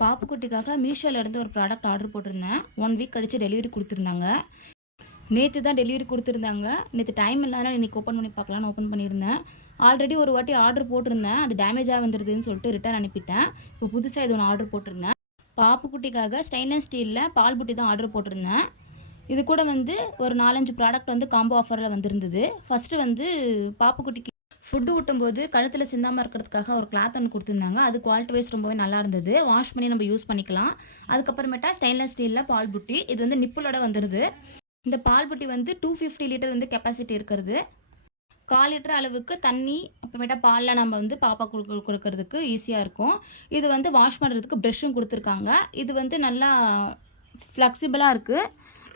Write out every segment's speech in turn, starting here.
பாப்புக்குட்டிக்காக மீஷோலேருந்து ஒரு product order போட்டிருந்தேன். 1 week கழிச்சு டெலிவரி கொடுத்துருந்தாங்க. நேற்று தான் டெலிவரி கொடுத்துருந்தாங்க. நேற்று டைம் இல்லாதனால இன்றைக்கி ஓப்பன் பண்ணி பார்க்கலான்னு ஓப்பன் பண்ணியிருந்தேன். ஆல்ரெடி ஒரு வாட்டி ஆர்டர் போட்டிருந்தேன். அது டேமேஜாக வந்துடுதுன்னு சொல்லிட்டு ரிட்டர்ன் அனுப்பிட்டேன். இப்போ புதுசாக இது ஒன்று ஆர்டர் போட்டிருந்தேன். பாப்புக்குட்டிக்காக ஸ்டெயின்லெஸ் ஸ்டீலில் பால் புட்டி தான் ஆர்டர் போட்டிருந்தேன். இது கூட ஒரு 4-5 ப்ராடக்ட் காம்போ ஆஃபரில் வந்திருந்தது. ஃபஸ்ட்டு பாப்புக்குட்டிக்கு ஃபுட்டு ஊட்டும்போது கழுத்தில் சிந்தாமல் இருக்கிறதுக்காக ஒரு கிளாத் ஒன்று கொடுத்துருந்தாங்க. அது குவாலிட்டி வைஸ் ரொம்பவே நல்லா இருந்தது. வாஷ் பண்ணி நம்ம யூஸ் பண்ணிக்கலாம். அதுக்கப்புறமேட்டா ஸ்டெயின்லெஸ் ஸ்டீலில் பால் புட்டி. இது நிப்புலோட வந்துடுது. இந்த பால் புட்டி 250 லிட்டர் கெப்பாசிட்டி இருக்கிறது. 1/4 லிட்டர் அளவுக்கு தண்ணி அப்புறமேட்டா பாலில் நம்ம பாப்பா கொடுக்கறதுக்கு ஈஸியாக இருக்கும். இது வாஷ் பண்ணுறதுக்கு ப்ரெஷ்ஷும் கொடுத்துருக்காங்க. இது நல்லா ஃப்ளெக்சிபிளாக இருக்குது.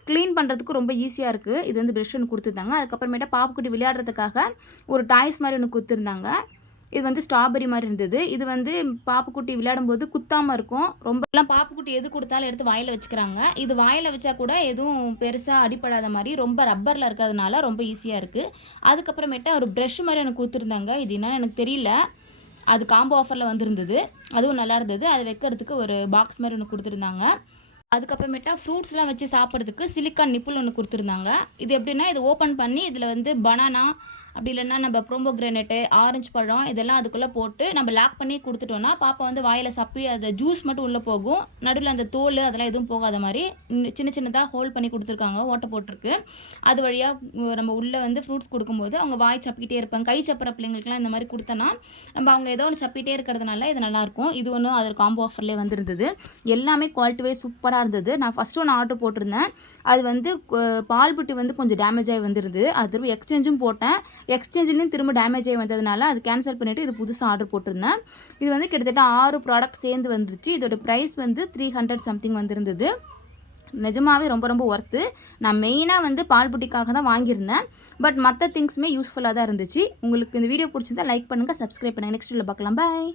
க்ளீன் பண்ணுறதுக்கு ரொம்ப ஈஸியாக இருக்குது. இது ப்ரெஷ் ஒன்று கொடுத்துருந்தாங்க. அதுக்கப்புறமேட்டா பாப்புக்குட்டி விளையாடுறதுக்காக ஒரு டாய்ஸ் மாதிரி ஒன்று கொடுத்துருந்தாங்க. இது ஸ்ட்ராபெரி மாதிரி இருந்தது. இது பாப்புக்குட்டி விளையாடும்போது குத்தாமல் இருக்கும். ரொம்பலாம் பாப்புக்குட்டி எது கொடுத்தாலும் எடுத்து வாயில் வச்சுக்கிறாங்க. இது வாயில் வச்சா கூட எதுவும் பெருசாக அடிப்படாத மாதிரி ரொம்ப ரப்பரில் இருக்கிறதுனால ரொம்ப ஈஸியாக இருக்குது. அதுக்கப்புறமேட்டா ஒரு ப்ரெஷ் மாதிரி ஒன்று கொடுத்துருந்தாங்க. இது என்னன்னு எனக்கு தெரியல. அது காம்போ ஆஃபரில் வந்திருந்தது. அதுவும் நல்லா இருந்தது. அது வைக்கிறதுக்கு ஒரு பாக்ஸ் மாதிரி ஒன்று கொடுத்துருந்தாங்க. அதுக்கப்புறமேட்டா ஃப்ரூட்ஸ்லாம் வச்சு சாப்பிட்றதுக்கு சிலிக்கான் நிப்புல் ஒன்று கொடுத்துருந்தாங்க. இது எப்படின்னா இது ஓப்பன் பண்ணி இதில் பனானா அப்படி இல்லைன்னா நம்ம ப்ரோமோகிரானேட்டு ஆரஞ்சு பழம் இதெல்லாம் அதுக்குள்ளே போட்டு நம்ம லாக் பண்ணி கொடுத்துட்டோன்னா பாப்பா வாயில் சப்பி அந்த ஜூஸ் மட்டும் உள்ளே போகும். நடுவில் அந்த தோல் அதெல்லாம் எதுவும் போகாத மாதிரி சின்ன சின்னதாக ஹோல்ட் பண்ணி கொடுத்துருக்காங்க. ஓட்டை போட்டிருக்கு. அது வழியாக நம்ம உள்ளே ஃப்ரூட்ஸ் கொடுக்கும்போது அவங்க வாய் சப்பிக்கிட்டே இருப்பாங்க. கை சப்புற பிள்ளைங்களுக்குலாம் இந்த மாதிரி கொடுத்தோன்னா நம்ம அவங்க ஏதோ ஒன்று சப்பிகிட்டே இருக்கிறதுனால இது நல்லாயிருக்கும். இது ஒன்று அது காம்போ ஆஃபர்லேயே வந்திருந்தது. எல்லாமே குவாலிட்டி வைஸ் சூப்பராக இருந்தது. நான் ஃபஸ்ட்டு ஒன்று ஆர்டர் போட்டிருந்தேன். அது பால் புட்டி கொஞ்சம் டேமேஜ் ஆகி வந்துடுது. அது திரும்ப எக்ஸ்சேஞ்சும் போட்டேன். எக்ஸ்சேஞ்சிலையும் திரும்ப டேமேஜ் ஆகி வந்ததுனால அது கேன்சல் பண்ணிவிட்டு இது புதுசாக ஆர்டர் போட்டிருந்தேன். இது கிட்டத்தட்ட 6 ப்ராடக்ட் சேர்ந்து வந்துருச்சு. இதோட ப்ரைஸ் 300 சம்திங் வந்திருந்தது. நிஜமாகவே ரொம்ப ரொம்ப ஒர்த்து. நான் மெயினாக பால் புட்டிக்காக தான் வாங்கியிருந்தேன். பட் மற்ற திங்ஸுமே யூஸ்ஃபுல்லாக தான் இருந்துச்சு. உங்களுக்கு இந்த வீடியோ பிடிச்சிருந்தா லைக் பண்ணுங்கள், சப்ஸ்கிரைப் பண்ணுங்கள். நெக்ஸ்ட் வீடியோவில் பார்க்கலாம். பாய்.